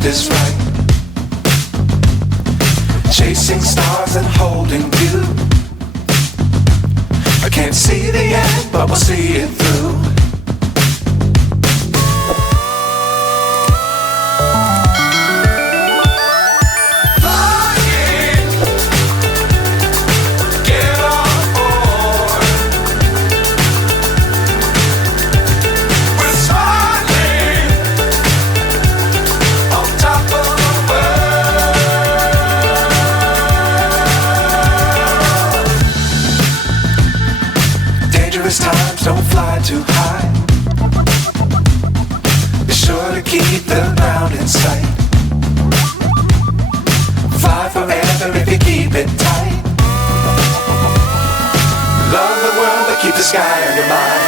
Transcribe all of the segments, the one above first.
left is right. Chasing stars and holding you. I can't see the end, but we'll see it through. Times don't fly too high. Be sure to keep the ground in sight. Fly forever if you keep it tight. Love the world but keep the sky on your mind.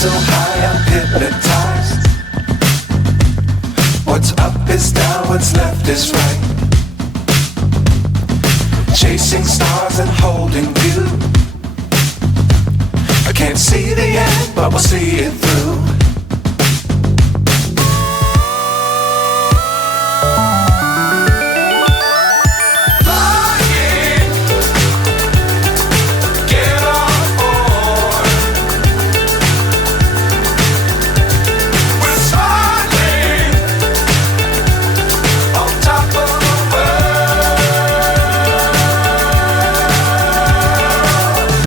So high I'm hypnotized. What's up is down, what's left is right. Chasing stars and holding you. I can't see the end, but we'll see it through.